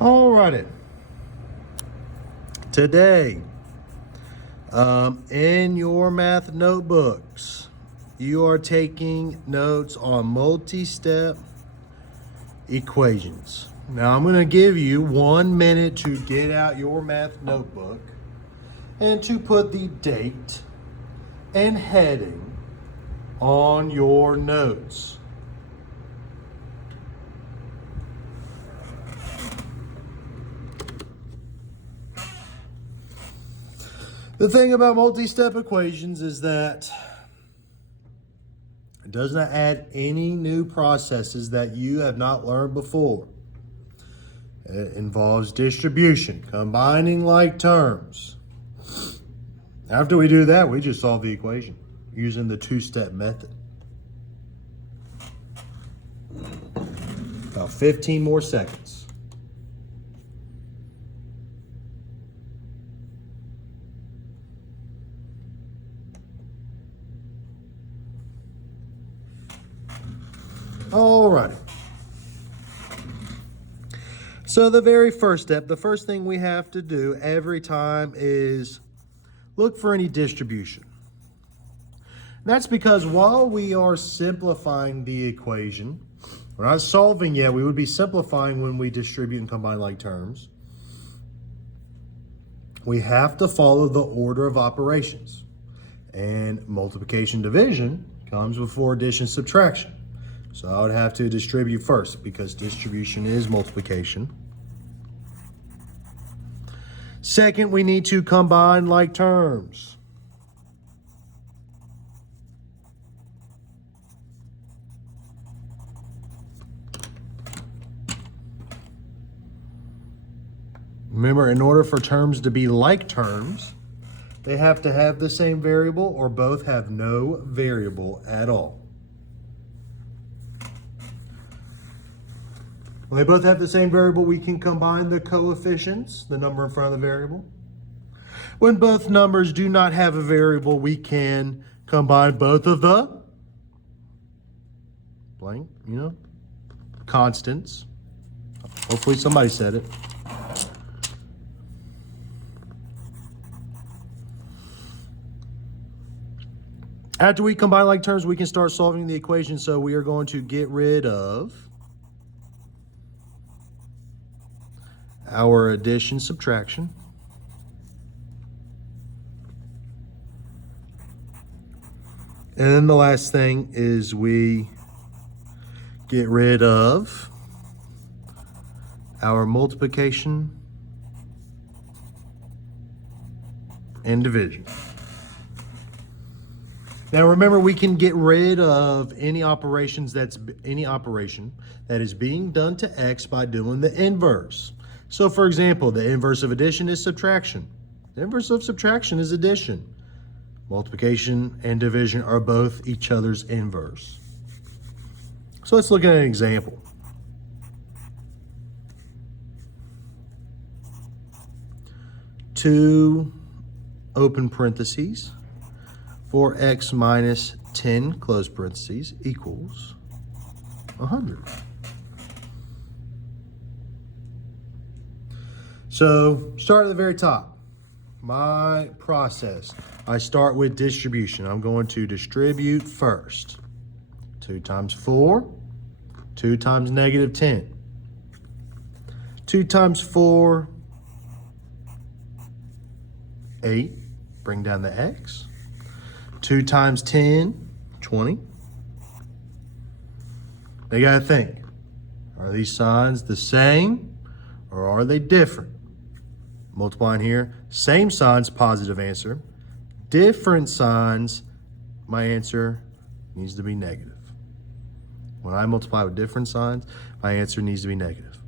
Alrighty. Today, in your math notebooks, you are taking notes on multi-step equations. Now, I'm going to give you 1 minute to get out your math notebook and to put the date and heading on your notes. The thing about multi-step equations is that it does not add any new processes that you have not learned before. It involves distribution, combining like terms. After we do that, we just solve the equation using the two-step method. About 15 more seconds. Alrighty. So the very first step, the first thing we have to do every time is look for any distribution. And that's because while we are simplifying the equation, we're not solving yet, we would be simplifying when we distribute and combine like terms. We have to follow the order of operations. And multiplication division comes before addition subtraction. So I would have to distribute first because distribution is multiplication. Second, we need to combine like terms. Remember, in order for terms to be like terms, they have to have the same variable or both have no variable at all. When they both have the same variable, we can combine the coefficients, the number in front of the variable. When both numbers do not have a variable, we can combine both of the blank, constants. Hopefully somebody said it. After we combine like terms, we can start solving the equation. So we are going to get rid of our addition, subtraction. And then the last thing is we get rid of our multiplication and division. Now remember, we can get rid of any operation that is being done to x by doing the inverse. So for example, the inverse of addition is subtraction. The inverse of subtraction is addition. Multiplication and division are both each other's inverse. So let's look at an example. Two open parentheses, 4x minus 10 close parentheses equals 100. So start at the very top. My process, I start with distribution. I'm going to distribute first. 2 times 4, 2 times negative 10. 2 times 4, 8. Bring down the x. 2 times 10, 20. Now you gotta think, are these signs the same or are they different? Multiplying here, same signs, positive answer. Different signs, my answer needs to be negative. When I multiply with different signs, my answer needs to be negative.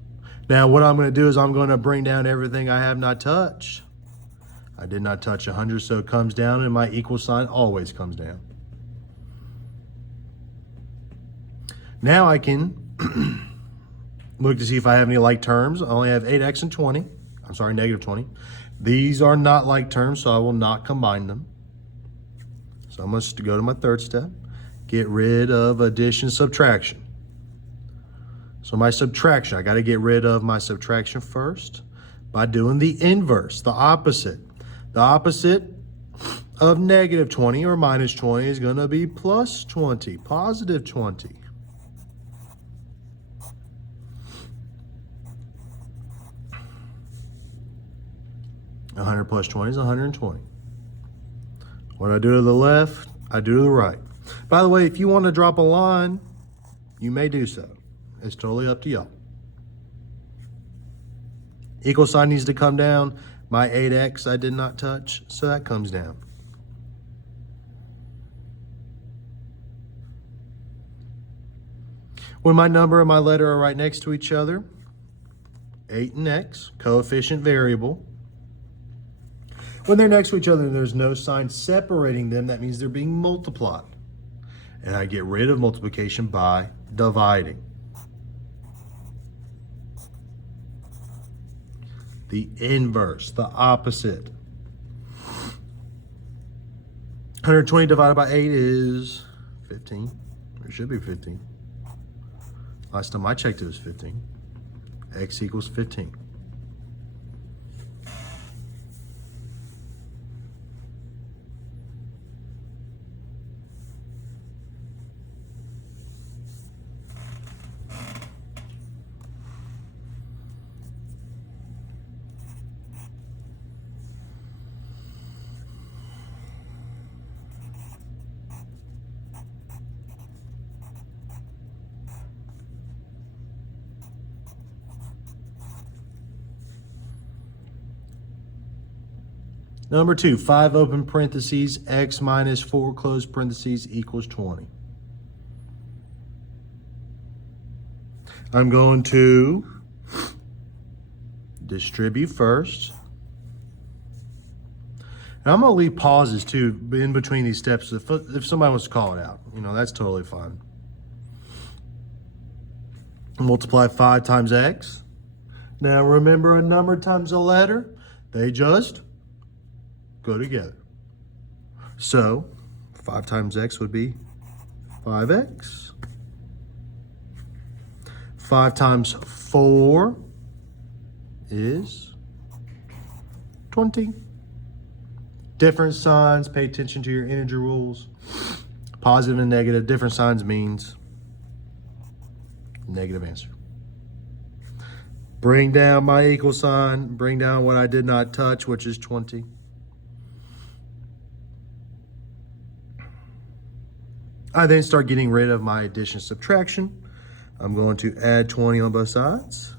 Now what I'm going to do is I'm going to bring down everything I have not touched. I did not touch 100, so it comes down, and my equal sign always comes down. Now I can look to see if I have any like terms. I only have 8x and 20. I'm sorry, negative 20. These are not like terms, so I will not combine them. So I must go to my third step. Get rid of addition, subtraction. So my subtraction, I got to get rid of my subtraction first by doing the inverse, the opposite. The opposite of negative 20 or minus 20 is going to be plus 20, positive 20. A 100 plus 20 is 120. What I do to the left, I do to the right. By the way, if you want to drop a line, you may do so. It's totally up to y'all. Equal sign needs to come down. My 8x I did not touch, so that comes down. When my number and my letter are right next to each other, 8 and x, coefficient variable. When they're next to each other and there's no sign separating them, that means they're being multiplied. And I get rid of multiplication by dividing. The inverse, the opposite. 120 divided by 8 is 15. It should be 15. Last time I checked it was 15. X equals 15. Number 2, 5 open parentheses, x minus 4 close parentheses equals 20. I'm going to distribute first. And I'm going to leave pauses too in between these steps if somebody wants to call it out. You know, that's totally fine. Multiply 5 times x. Now remember, a number times a letter, they just go together. So 5 times x would be 5x. 5 times 4 is 20. Different signs, pay attention to your integer rules. Positive and negative, different signs means negative answer. Bring down my equal sign, bring down what I did not touch, which is 20. I then start getting rid of my addition and subtraction. I'm going to add 20 on both sides.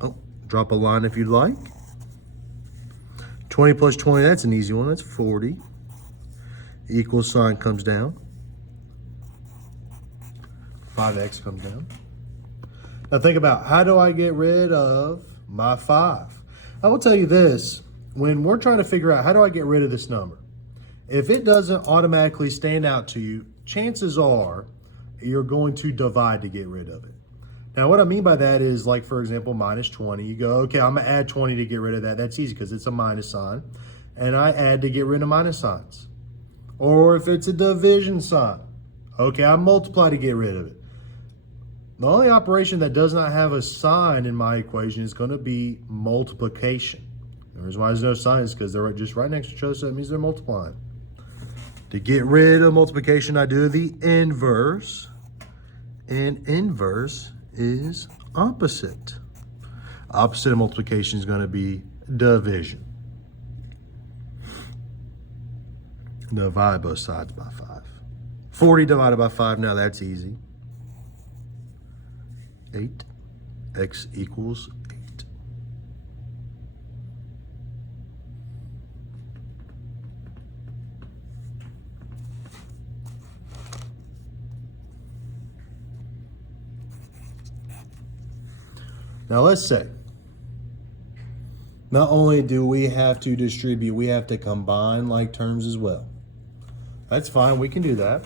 Oh, drop a line if you'd like. 20 plus 20, that's an easy one, that's 40. Equal sign comes down. 5x comes down. Now think about, how do I get rid of my 5? I will tell you this, when we're trying to figure out how do I get rid of this number, if it doesn't automatically stand out to you, chances are you're going to divide to get rid of it. Now, what I mean by that is, like, for example, minus 20. You go, okay, I'm going to add 20 to get rid of that. That's easy because it's a minus sign. And I add to get rid of minus signs. Or if it's a division sign, okay, I multiply to get rid of it. The only operation that does not have a sign in my equation is going to be multiplication. The reason why there's no sign is because they're just right next to each other, so that means they're multiplying. To get rid of multiplication, I do the inverse. And inverse is opposite. Opposite of multiplication is going to be division. Divide both sides by 5. 40 divided by 5, now that's easy. 8. X equals 8. Now let's say, not only do we have to distribute, we have to combine like terms as well. That's fine, we can do that.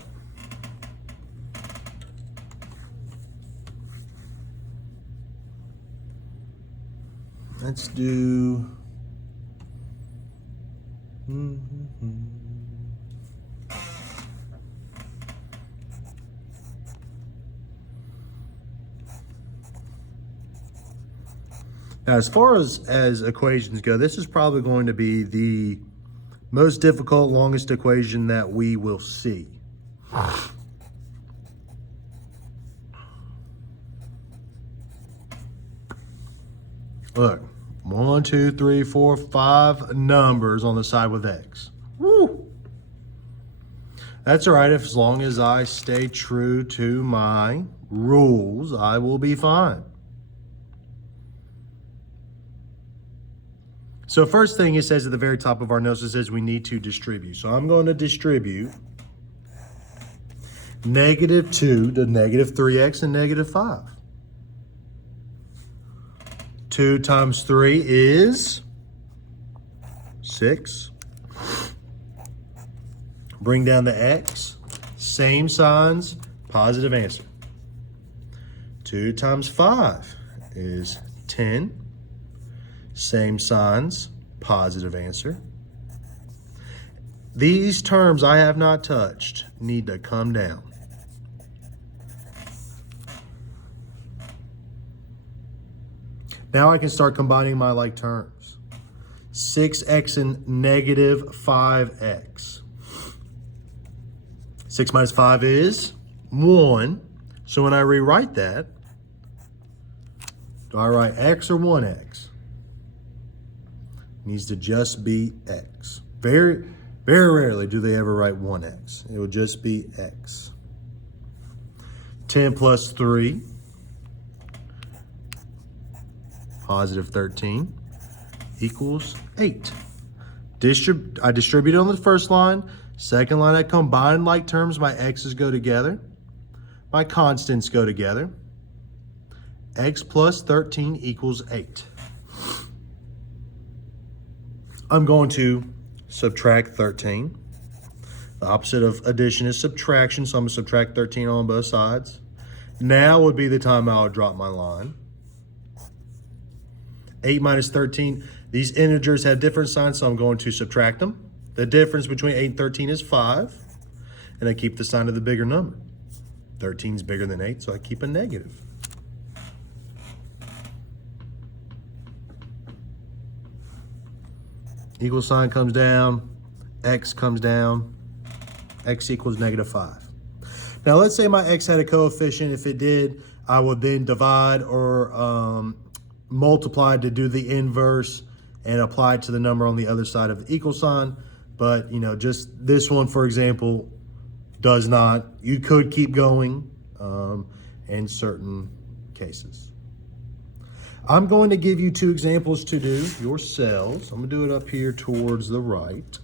Let's do, Now, as far as equations go, this is probably going to be the most difficult, longest equation that we will see. Look, 1, 2, 3, 4, 5 numbers on the side with X. Woo! That's all right, as long as I stay true to my rules, I will be fine. So first thing it says at the very top of our notes, it says we need to distribute. So I'm going to distribute -2 to -3x and -5. 2 times 3 is 6. Bring down the x, same signs, positive answer. 2 times 5 is 10. Same signs, positive answer. These terms I have not touched need to come down. Now I can start combining my like terms. 6x and -5x. 6 minus 5 is 1. So when I rewrite that, do I write x or 1x? It needs to just be x. Very, very rarely do they ever write 1x. It will just be x. 10 plus 3, positive 13, equals 8. I distribute on the first line. Second line, I combine like terms. My x's go together. My constants go together. X plus 13 equals 8. I'm going to subtract 13. The opposite of addition is subtraction, so I'm going to subtract 13 on both sides. Now would be the time I'll drop my line. 8 minus 13, these integers have different signs, so I'm going to subtract them. The difference between 8 and 13 is 5, and I keep the sign of the bigger number. 13 is bigger than 8, so I keep a negative. Equal sign comes down, x comes down, x equals -5. Now let's say my x had a coefficient. If it did, I would then divide or multiply to do the inverse and apply it to the number on the other side of the equal sign. But, you know, just this one, for example, does not. You could keep going in certain cases. I'm going to give you 2 examples to do yourselves. I'm going to do it up here towards the right.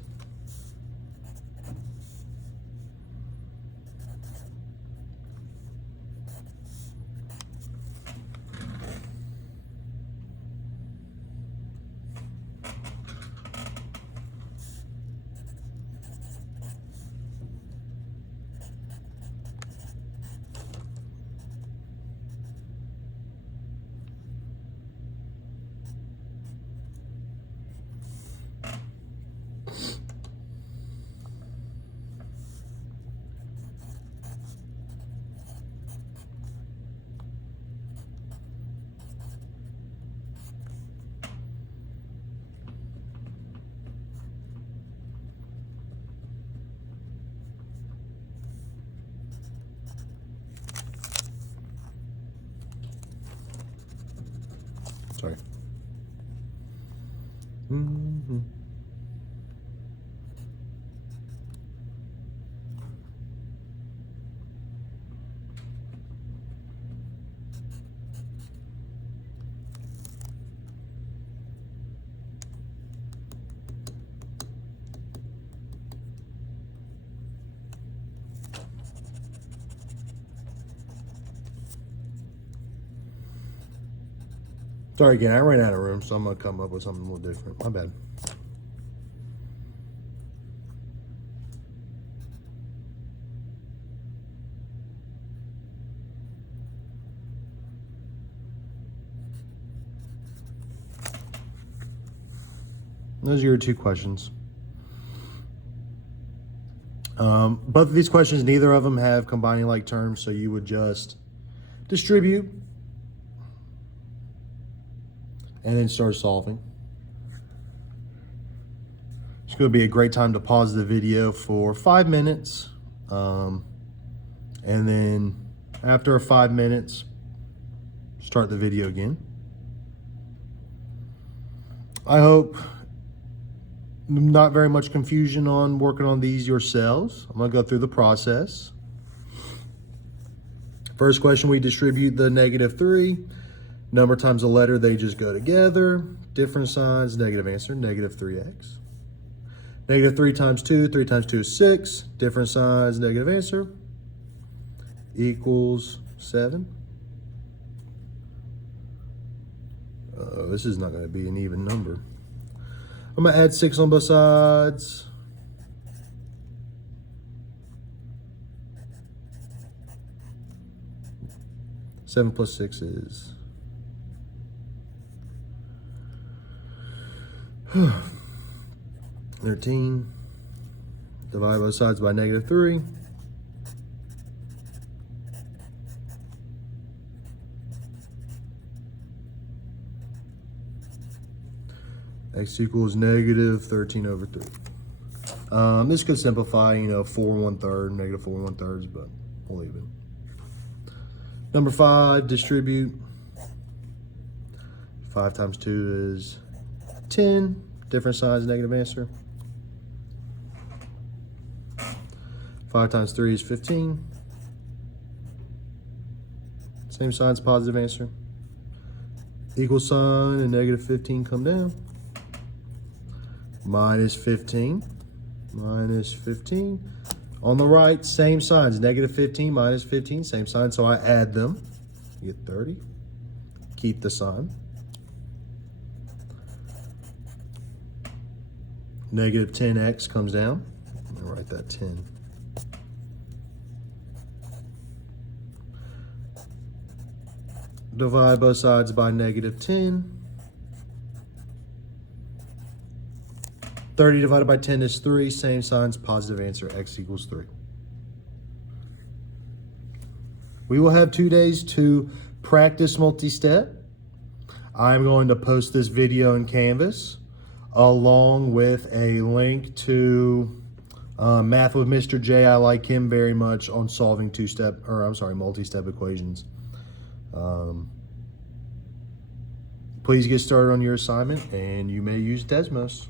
Sorry. Sorry again, I ran out of room, so I'm going to come up with something a little different. My bad. Those are your 2 questions. Both of these questions, neither of them have combining like terms, so you would just distribute and then start solving. It's going to be a great time to pause the video for 5 minutes. And then after 5 minutes, start the video again. I hope not very much confusion on working on these yourselves. I'm going to go through the process. First question, we distribute the -3. Number times a letter, they just go together. Different signs, negative answer, -3x. -3 times 2, 3 times 2 is 6. Different signs, negative answer, equals 7. This is not going to be an even number. I'm going to add 6 on both sides. Seven plus 6 is 13. Divide both sides by -3. X equals -13/3. This could simplify, 4 1/3, -4 1/3, but we'll leave it. Number 5, distribute. 5 times 2 is 10. Different signs, negative answer. 5 times 3 is 15. Same signs, positive answer. Equal sign and -15 come down. -15. -15. On the right, same signs. -15, -15, same sign. So I add them. You get 30. Keep the sign. -10x comes down. I'll write that 10. Divide both sides by -10. 30 divided by 10 is 3. Same signs, positive answer, x equals 3. We will have 2 days to practice multi-step. I'm going to post this video in Canvas along with a link to Math with Mr. J. I like him very much on solving multi-step equations. Please get started on your assignment and you may use Desmos.